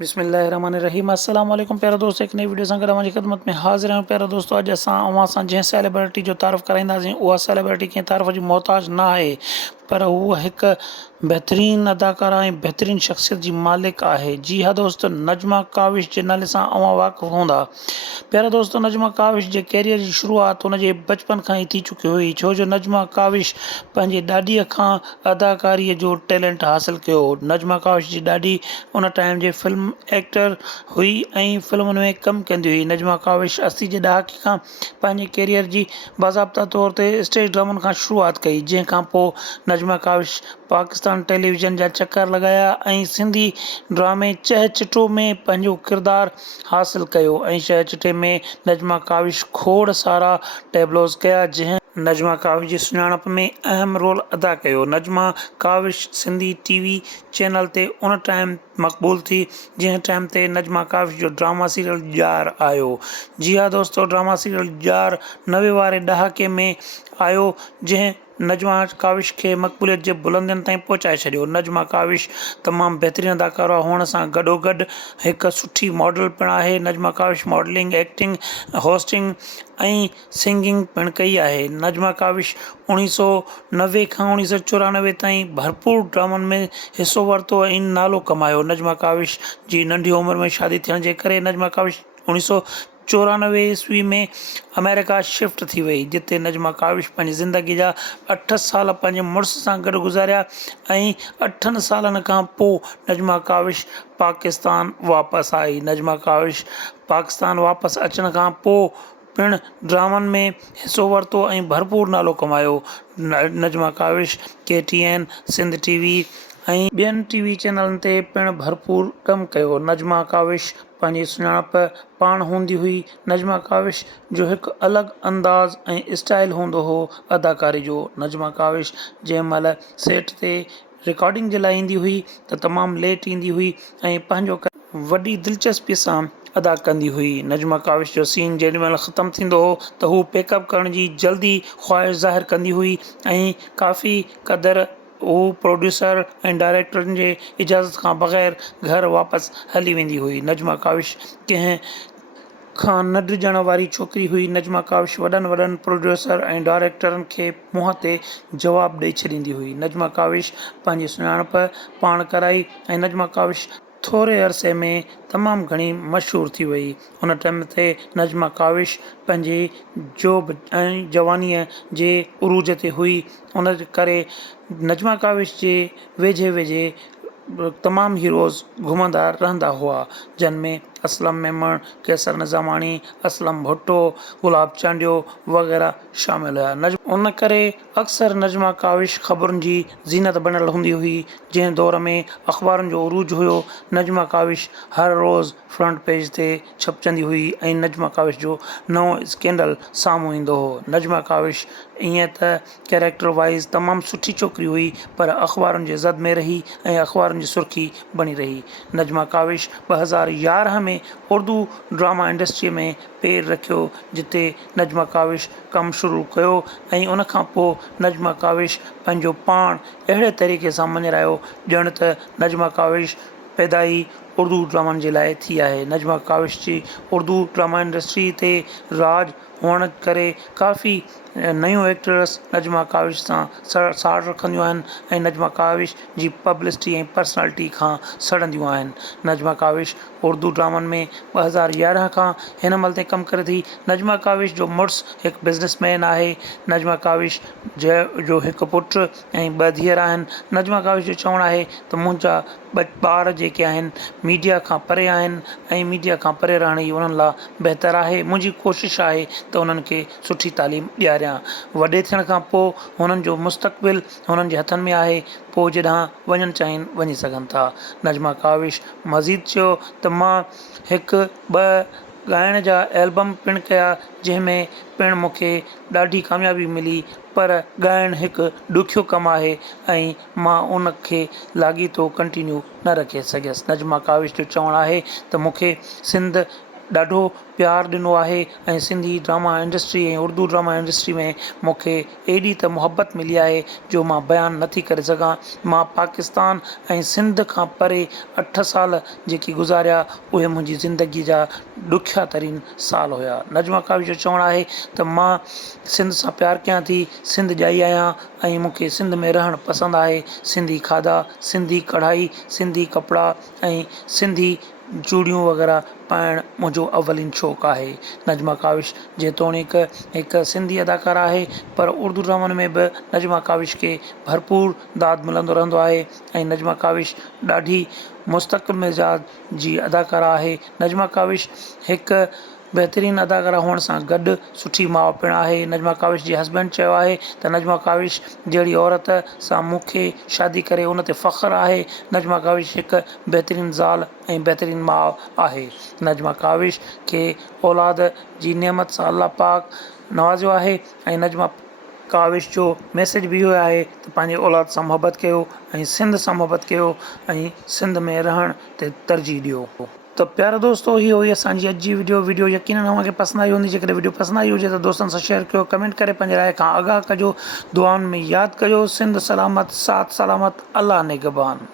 बिस्मिल्लाहिर्रहमानिर्रहीम अस्सलाम वालेकुम प्यारा दोस्त, एक नई वीडियो सां गॾु मुंहिंजी ख़िदमत में हाज़िर आहियूं। प्यारा दोस्तों, अॼु असां जंहिं सेलिब्रिटी जो तारीफ़ कराईंदासीं उहा सेलिब्रिटी कंहिं तारीफ़ जी मोहताज न आहे, पर उहा हिकु बहितरीन अदाकारा ऐं बहितरीन शख़्सियत जी मालिक आहे। जी हाँ दोस्त, नजमा काविश जे नाले सां अवां वाक़िफ़ हूंदा। प्यारा दोस्त, नजमा काविश जे कैरियर जी शुरूआत हुनजे बचपन खां ई थी चुकी हुई, छो जो नजमा काविश पंहिंजे ॾाॾीअ खां अदाकारीअ जो टैलेंट हासिलु कयो। नजमा काविश जी ॾाॾी उन टाइम जे फिल्म एक्टर हुई ऐं फिल्मुनि में कमु कंदी हुई। नजमा काविश 80 जे ॾहाके खां पंहिंजे कैरियर जी बाज़ाब्ता तौर ते स्टेज ड्रामनि खां शुरूआत कई, जंहिंखां पोइ नजमा काविश पाकिस्तान टेलीविज़न जा चकर लॻाया ऐं सिंधी ड्रामे चह चिटो में पंहिंजो किरदारु हासिलु कयो ऐं चह चिटे में नजमा काविश खोड़ सारा टेबलोज़ कया, जंहिं नजमा काविश जी सुञाणप में अहम रोल अदा कयो। नजमा काविश सिंधी टीवी चैनल ते उन टाइम मक़बूल थी जंहिं टाइम ते नजमा काविश जो ड्रामा सीरियल ॼार आयो। जी हाँ दोस्तों, ड्रामा सीरियल ॼार 90 वारे ॾहाके में आयो, जंहिं नजमा काविश खे मक़बूलियत जे बुलंदियुनि ताईं पहुचाए छॾियो। नजमा काविश तमामु बहितरीनु अदाकारा हुअण सां गॾोगॾु हिकु सुठी मॉडल पिणु आहे। नजमा काविश मॉडलिंग, एक्टिंग, होस्टिंग ऐं सिंगिंग पिणु कई आहे। नजमा काविश 1990 खां 1994 ताईं भरपूर ड्रामनि में हिसो वरितो ऐं नालो कमायो। नजमा काविश जी नंढी उमिरि में शादी थियण जे करे नजमा काविश 1994 ईस्वी में अमेरिका शिफ्ट थी वई, जिते नजमा काविश पंहिंजी ज़िंदगी जा 8 साल पंहिंजे मुड़ुस सां गॾु गुज़ारिया ऐं 8 सालनि खां पोइ नजमा काविश पाकिस्तान वापसि आई। नजमा काविश पाकिस्तान वापसि अचण खां पोइ पिणु ड्रामनि में हिसो वरितो ऐं भरपूर नालो कमायो। नजमा काविश KTN, सिंध टीवी ऐं ॿियनि टीवी चैनलनि ते पिणु भरपूर कमु कयो। नजमा काविश पंहिंजी सुञाणप पाण हूंदी हुई। नजमा काविश जो हिकु अलॻि अंदाज़ ऐं स्टाइल हूंदो हो अदाकारी जो। नजमा काविश जंहिं महिल सेट ते रिकॉर्डिंग जे लाइ ईंदी हुई त तमामु लेट ईंदी हुई ऐं पंहिंजो वॾी दिलचस्पीअ सां अदा कंदी हुई। नजमा काविश जो सीन जेॾी महिल ख़तमु थींदो हो त हू पेकअप करण जी जल्दी ख़्वाहिश ज़ाहिर कंदी हुई ऐं काफ़ी क़दुरु हू प्रोड्यूसर ऐं डायरेक्टरनि जे इजाज़त खां बग़ैर घर वापसि हली वेंदी हुई। नजमा काविश कंहिं खां न डिॼण वारी छोकिरी हुई। नजमा काविश वॾनि वॾनि प्रोड्यूसर ऐं डायरेक्टरनि खे मुंहं ते जवाबु ॾेई छॾींदी हुई। नजमा काविश पंहिंजी सुञाणप पाण कराई ऐं नजमा काविश थोरे अरसे में तमामु घणी मशहूरु थी वई। उन टाइम ते नजमा काविश पंहिंजे जोब ऐं जवानीअ जे उरूज ते हुई। उन करे नजमा काविश जे वेझे वेझे तमामु हीरोज़ घुमंदा रहंदा हुआ, जिन में असलम मेमण, कैसर निज़ामाणी, असलम भुट्टो, गुलाब चांडियो वग़ैरह शामिलु हुआ। उन करे अक्सर नजमा काविश ख़बरुनि जी ज़ीनत बणियल हूंदी हुई। जंहिं दौर में अख़बारुनि जो उरूज हुयो, नजमा काविश हर रोज़ फ्रंट पेज ते छपजंदी हुई ऐं नजमा काविश जो नओं स्कैंडल साम्हूं ईंदो हो। नजमा काविश ईअं त कैरेक्टर वाइज़ तमामु सुठी छोकिरी हुई, पर अख़बारुनि जे ज़द में रही ऐं अख़बारुनि जी सुर्खी बणी रही। नजमा काविश 2011 में उर्दू ड्रामा इंडस्ट्रीअ में पेर रखियो, जिते नजमा काविश कमु शुरू कयो ऐं उन खां पोइ नजमा काविश पंहिंजो पाण अहिड़े तरीक़े सां मञरायो ॼण त नजमा काविश पैदाई उर्दू ड्रामनि जे लाइ थी आहे। नजमा काविश जी उर्दू ड्रामा इंडस्ट्री ते राज हुअण करे काफ़ी नयूं एक्ट्रेस नजमा काविश सां साड़ रखंदियूं आहिनि ऐं नजमा काविश जी पब्लिसिटी ऐं पर्सनैलिटी खां सड़ंदियूं आहिनि। नजमा काविश उर्दू ड्रामनि में 2011 खां हिन महिल ताईं कमु करे थी। नजमा काविश जो मुड़ुसु हिकु बिज़नेसमैन आहे। नजमा काविश जो हिकु पुटु ऐं 2 धीअर आहिनि। नजमा काविश जो चवणु आहे त मुंहिंजा 2 ॿार जेके आहिनि मीडिया खां परे आहिनि ऐं मीडिया खां परे रहण ई उन्हनि लाइ बहितरु आहे। मुंहिंजी कोशिशि आहे त उन्हनि खे सुठी तालीम ॾियारियां। वॾे थियण खां पोइ हुननि जो मुस्तक़बिल हुननि जे हथनि में आहे, पोइ जॾहिं वञणु चाहिनि वञी सघनि था। नजमा काविश मज़ीद चयो त मां 1-2 ॻाइण जा एल्बम पिणु कया, जंहिंमें पिणु मूंखे ॾाढी कामयाबी मिली, पर ॻाइणु हिकु ॾुखियो कमु आहे ऐं मां उन खे लाॻीतो कंटिन्यू न रखे सघियसि। नजमा काविश जो चवणु आहे त मूंखे सिंध ॾाढो प्यार ॾिनो आहे ऐं सिंधी ड्रामा इंडस्ट्री ऐं उर्दू ड्रामा इंडस्ट्री में मूंखे एॾी त मुहबत मिली आहे जो मां बयानु नथी करे सघां। मां पाकिस्तान ऐं सिंध खां परे 8 साल जेकी गुज़ारिया उहे मुंहिंजी ज़िंदगीअ जा ॾुखिया तरीन साल हुया। नजमा काविश जो चवणु आहे त मां सिंध सां प्यार कयां थी, सिंध ॼाई आहियां ऐं मूंखे सिंध में रहणु पसंदि आहे। सिंधी खाधा, सिंधी कढ़ाई, सिंधी कपिड़ा ऐं सिंधी चूड़ियूं वग़ैरह पाइणु मुंहिंजो अवलिन शौक़ु आहे। नजमा काविश जेतोणीकि हिकु सिंधी अदाकारा आहे पर उर्दू ड्रामनि में बि नजमा काविश खे भरपूर दाद मिलंदो रहंदो आहे ऐं नजमा काविश ॾाढी मुस्तक़िल मिज़ाज जी अदाकारा आहे। नजमा काविश हिकु बहितरीनु अदाकारा हुअण सां गॾु सुठी माउ पिणु आहे। नजमा काविश जे हस्बैंड चयो आहे त नजमा काविश जहिड़ी औरत सां मूंखे शादी करे उन ते फ़ख़्रु आहे। नजमा काविश हिकु बहितरीनु ज़ाल ऐं बहितरीनु माउ आहे। नजमा काविश खे औलाद जी नेमत सां अल्लाह पाक नवाज़ियो आहे ऐं नजमा काविश जो मैसेज बि इहो आहे त पंहिंजे औलाद सां मुहबत कयो ऐं सिंध सां मुहबत कयो ऐं सिंध में रहण ते तरजीह ॾियो। तो प्यारे दोस्तों ही हुई असांजी अॼु जी वीडियो यकीनन तव्हांखे पसंदि आई हूंदी। जेकॾहिं वीडियो पसंदि आई हुजे त दोस्तनि सां शेयर कयो, कमेंट करे पंहिंजे राय खां आगाह कजो, दुआउनि में यादि कजो। सिंध सलामत, साथ सलामत, अल्लाह निगहबान।